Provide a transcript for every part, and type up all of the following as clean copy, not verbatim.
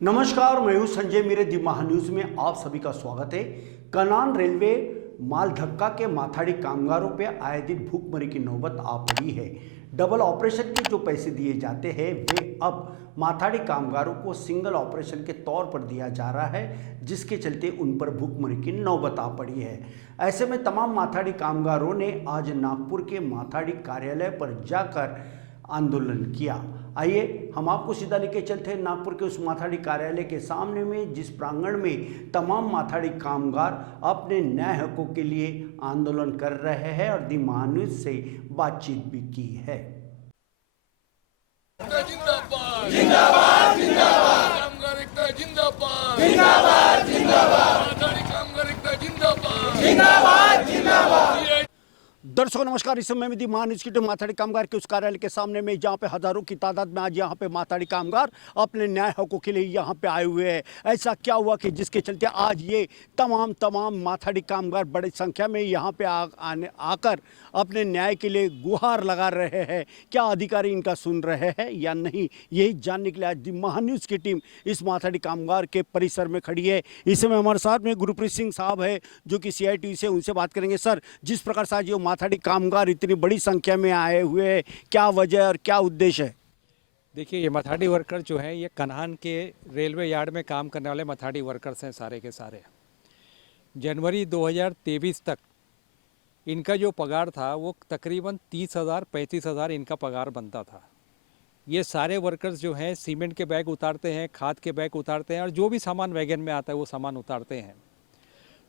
नमस्कार, मैं हूं संजय मेरे दी महा न्यूज में आप सभी का स्वागत है। कनान रेलवे माल धक्का के माथाड़ी कामगारों पे आए दिन भूखमरी की नौबत आ पड़ी है। डबल ऑपरेशन के जो पैसे दिए जाते हैं वे अब माथाड़ी कामगारों को सिंगल ऑपरेशन के तौर पर दिया जा रहा है, जिसके चलते उन पर भूखमरी की नौबत आ पड़ी है। ऐसे में तमाम माथाड़ी कामगारों ने आज नागपुर के माथाड़ी कार्यालय पर जाकर आंदोलन किया। आइए हम आपको सीधा लेके चलते हैं नागपुर के उस माथाड़ी कार्यालय के सामने में, जिस प्रांगण में तमाम माथाड़ी कामगार अपने न्याय हकों के लिए आंदोलन कर रहे हैं और दी महान्यूज से बातचीत भी की है। जिंदाबाद जिंदाबाद जिंदाबाद कामगार एकता जिंदाबाद जिंदाबाद जिंदाबाद माथाड़ी कामगार एकता जिंदाबाद जिंदाबाद जिंदाबाद। दर्शकों नमस्कार, इस समय में दी महान्यूज की टीम माथाड़ी कामगार के उस कार्यालय के सामने में, जहां पे हजारों की तादाद में आज यहां पे माथाड़ी कामगार अपने न्याय हकों के लिए यहां पे आए हुए हैं। ऐसा क्या हुआ कि जिसके चलते आज ये तमाम माथाड़ी कामगार बड़ी संख्या में यहां पे आकर अपने न्याय के लिए गुहार लगा रहे हैं। क्या अधिकारी इनका सुन रहे हैं या नहीं, यही जानने के लिए आज दी महान्यूज की टीम इस माथाड़ी कामगार के परिसर में खड़ी है। इस समय हमारे साथ में गुरप्रीत सिंह साहब है, जो कि CITU से, उनसे बात करेंगे। सर, जिस प्रकार से आज ये माथाड़ी कामगार इतनी बड़ी संख्या में आए हुए हैं, क्या वजह और क्या उद्देश्य है? देखिए, ये मथाड़ी वर्कर जो हैं, ये कन्हान के रेलवे यार्ड में काम करने वाले मथाड़ी वर्कर्स हैं सारे के सारे। जनवरी 2023 तक इनका जो पगार था वो तकरीबन 30,000-35,000 इनका पगार बनता था। ये सारे वर्कर्स जो हैं सीमेंट के बैग उतारते हैं, खाद के बैग उतारते हैं और जो भी सामान वैगन में आता है वो सामान उतारते हैं।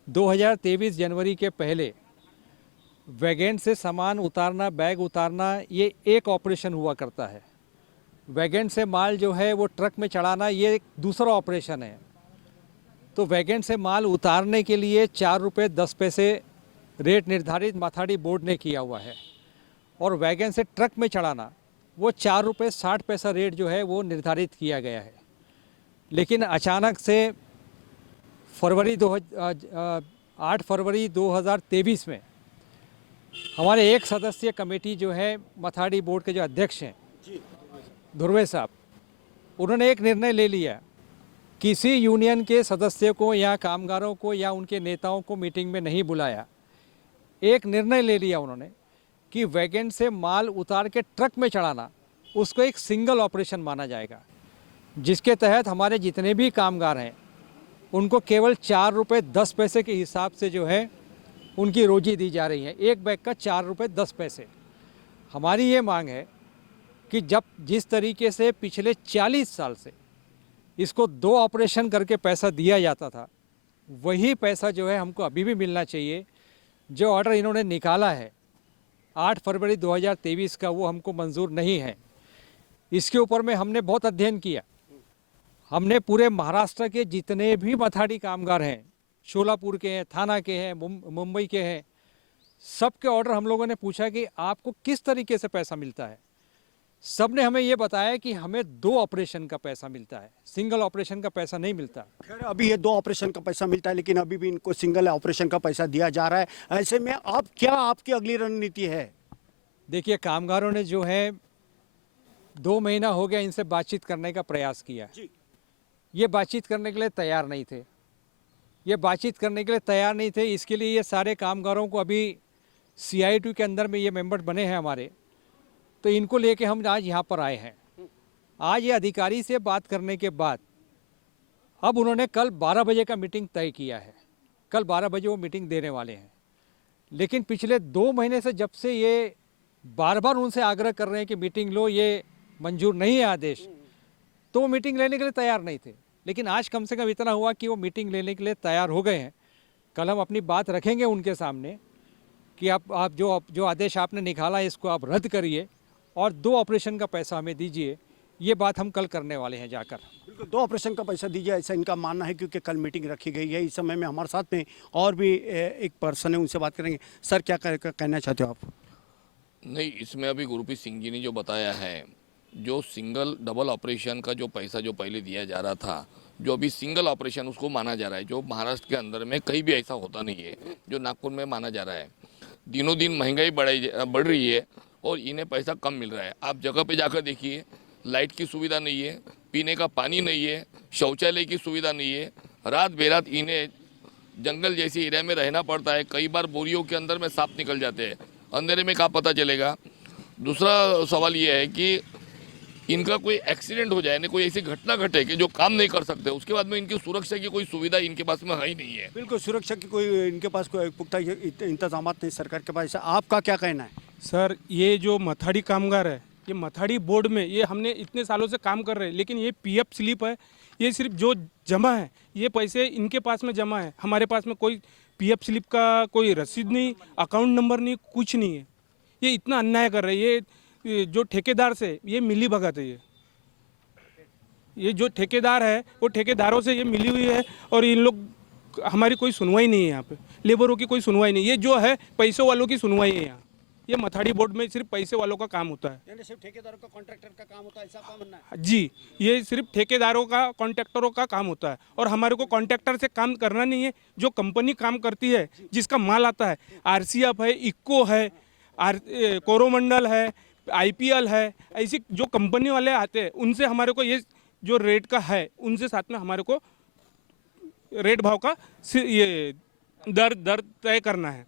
2023 जनवरी के पहले वैगन से सामान उतारना, बैग उतारना, ये एक ऑपरेशन हुआ करता है। वैगन से माल जो है वो ट्रक में चढ़ाना, ये एक दूसरा ऑपरेशन है। तो वैगन से माल उतारने के लिए 4 रुपये 10 पैसे रेट निर्धारित माथाड़ी बोर्ड ने किया हुआ है, और वैगन से ट्रक में चढ़ाना वो 4 रुपये 60 पैसा रेट जो है वो निर्धारित किया गया है। लेकिन अचानक से 8 फरवरी 2023 में हमारे एक सदस्यीय कमेटी जो है मथाड़ी बोर्ड के जो अध्यक्ष हैं ध्रुवे साहब, उन्होंने एक निर्णय ले लिया। किसी यूनियन के सदस्य को या कामगारों को या उनके नेताओं को मीटिंग में नहीं बुलाया। एक निर्णय ले लिया उन्होंने कि वैगन से माल उतार के ट्रक में चढ़ाना उसको एक सिंगल ऑपरेशन माना जाएगा, जिसके तहत हमारे जितने भी कामगार हैं उनको केवल 4 रुपये 10 पैसे के हिसाब से जो है उनकी रोजी दी जा रही है। एक बैग का 4 रुपये 10 पैसे। हमारी ये मांग है कि जब जिस तरीके से पिछले 40 साल से इसको 2 ऑपरेशन करके पैसा दिया जाता था, वही पैसा जो है हमको अभी भी मिलना चाहिए। जो ऑर्डर इन्होंने निकाला है 8 फरवरी 2023 का, वो हमको मंजूर नहीं है। इसके ऊपर में हमने बहुत अध्ययन किया। हमने पूरे महाराष्ट्र के जितने भी मथाड़ी कामगार हैं, शोलापुर के हैं, थाना के हैं, मुंबई के हैं, सबके ऑर्डर हम लोगों ने पूछा कि आपको किस तरीके से पैसा मिलता है। सब ने हमें ये बताया कि हमें 2 ऑपरेशन का पैसा मिलता है, सिंगल ऑपरेशन का पैसा नहीं मिलता। खैर, अभी ये 2 ऑपरेशन का पैसा मिलता है, लेकिन अभी भी इनको सिंगल ऑपरेशन का पैसा दिया जा रहा है। ऐसे में अब क्या आपकी अगली रणनीति है? देखिए, कामगारों ने जो है 2 महीना हो गया इनसे बातचीत करने का प्रयास किया। ये बातचीत करने के लिए तैयार नहीं थे। इसके लिए ये सारे कामगारों को अभी CITU के अंदर में ये मेंबर बने हैं हमारे, तो इनको लेके हम आज यहाँ पर आए हैं। आज ये अधिकारी से बात करने के बाद अब उन्होंने कल 12 बजे का मीटिंग तय किया है। कल 12 बजे वो मीटिंग देने वाले हैं। लेकिन पिछले 2 महीने से जब से ये बार बार उनसे आग्रह कर रहे हैं कि मीटिंग लो, ये मंजूर नहीं है आदेश, तो वो मीटिंग लेने के लिए तैयार नहीं थे। लेकिन आज कम से कम इतना हुआ कि वो मीटिंग लेने के लिए तैयार हो गए हैं। कल हम अपनी बात रखेंगे उनके सामने कि आप जो आदेश आपने निकाला है इसको आप रद्द करिए और 2 ऑपरेशन का पैसा हमें दीजिए। ये बात हम कल करने वाले हैं जाकर। बिल्कुल, 2 ऑपरेशन का पैसा दीजिए, ऐसा इनका मानना है, क्योंकि कल मीटिंग रखी गई है। इस समय में हमारे साथ में और भी एक पर्सन है, उनसे बात करेंगे। सर, क्या कहना चाहते हो आप? नहीं, इसमें अभी गुरप्रीत सिंह जी ने जो बताया है, जो सिंगल डबल ऑपरेशन का जो पैसा जो पहले दिया जा रहा था, जो अभी सिंगल ऑपरेशन उसको माना जा रहा है, जो महाराष्ट्र के अंदर में कहीं भी ऐसा होता नहीं है, जो नागपुर में माना जा रहा है। दिनों दिन महंगाई बढ़ रही है और इन्हें पैसा कम मिल रहा है। आप जगह पे जाकर देखिए, लाइट की सुविधा नहीं है, पीने का पानी नहीं है, शौचालय की सुविधा नहीं है। रात बेरात इन्हें जंगल जैसी एरिया में रहना पड़ता है। कई बार बोरियों के अंदर में सांप निकल जाते हैं, अंधेरे में कहाँ पता चलेगा। दूसरा सवाल ये है कि इनका कोई एक्सीडेंट हो जाए, कोई ऐसी घटना घटे कि जो काम नहीं कर सकते, उसके बाद में इनकी सुरक्षा की कोई सुविधा इनके पास में है ही नहीं है। बिल्कुल, सुरक्षा की कोई इनके पास कोई पुख्ता इंतजाम नहीं सरकार के पास। आपका क्या कहना है? सर, ये जो मथाड़ी कामगार है, ये मथाड़ी बोर्ड में ये हमने इतने सालों से काम कर रहे हैं, लेकिन ये पीएफ स्लिप है, ये सिर्फ जो जमा है, ये पैसे इनके पास में जमा है। हमारे पास में कोई पीएफ स्लिप का कोई रसीद नहीं, अकाउंट नंबर नहीं, कुछ नहीं है। ये इतना अन्याय कर रहे हैं। ये जो ठेकेदार से ये मिली भगत है। ये जो ठेकेदार है वो ठेकेदारों से ये मिली हुई है, और इन लोग हमारी कोई सुनवाई नहीं है। यहाँ पे लेबरों की कोई सुनवाई नहीं, ये जो है पैसों वालों की सुनवाई है। यहाँ ये मथाड़ी बोर्ड में सिर्फ पैसे वालों का काम होता है। यानी सिर्फ ठेकेदारों का, कॉन्ट्रैक्टर का काम होता है, ऐसा काम बनना है? जी, ये सिर्फ ठेकेदारों का, कॉन्ट्रैक्टरों का काम होता है, और हमारे को कॉन्ट्रैक्टर से काम करना नहीं है। जो कंपनी काम करती है, जिसका माल आता है, आरसीएफ है, इक्को है, कोरोमंडल है, आईपीएल है, ऐसी जो कंपनी वाले आते हैं, उनसे हमारे को ये जो रेट का है, उनसे साथ में हमारे को रेट भाव का ये दर तय करना है।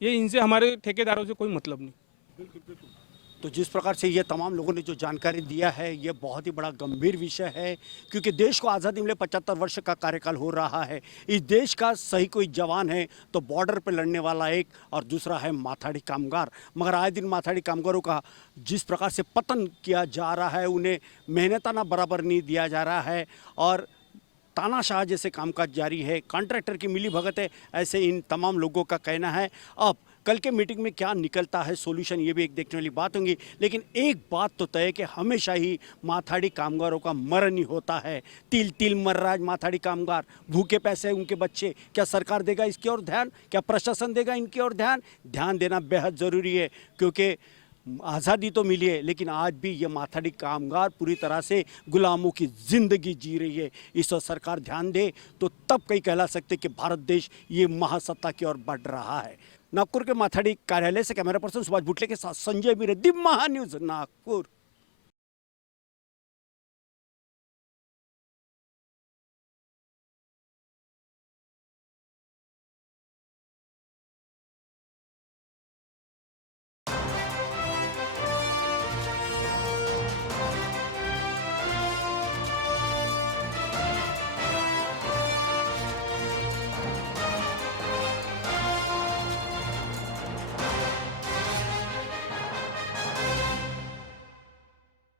ये इनसे हमारे ठेकेदारों से कोई मतलब नहीं। तो जिस प्रकार से ये तमाम लोगों ने जो जानकारी दिया है, ये बहुत ही बड़ा गंभीर विषय है, क्योंकि देश को आज़ादी मिले 75 वर्ष का कार्यकाल हो रहा है। इस देश का सही कोई जवान है तो बॉर्डर पर लड़ने वाला एक, और दूसरा है माथाड़ी कामगार। मगर आए दिन माथाड़ी कामगारों का जिस प्रकार से पतन किया जा रहा है, उन्हें मेहनताना बराबर नहीं दिया जा रहा है, और तानाशाह जैसे कामकाज जारी है, कॉन्ट्रैक्टर की मिली भगत है, ऐसे इन तमाम लोगों का कहना है। अब कल के मीटिंग में क्या निकलता है सॉल्यूशन, ये भी एक देखने वाली बात होगी। लेकिन एक बात तो तय है कि हमेशा ही माथाड़ी कामगारों का मरण ही होता है। तिल तिल मर रहा है माथाड़ी कामगार, भूखे पैसे उनके बच्चे। क्या सरकार देगा इसकी ओर ध्यान? क्या प्रशासन देगा इनकी ओर ध्यान? ध्यान देना बेहद ज़रूरी है, क्योंकि आज़ादी तो मिली है, लेकिन आज भी ये माथाड़ी कामगार पूरी तरह से गुलामों की ज़िंदगी जी रही है। इस पर सरकार ध्यान दे तो तब कहीं कहला सकते कि भारत देश ये महासत्ता की ओर बढ़ रहा है। नागपुर के माथाड़ी कार्यालय से कैमरा पर्सन सुभाष बुटले के साथ संजय बिरे, दिव्य महान्यूज़, नागपुर।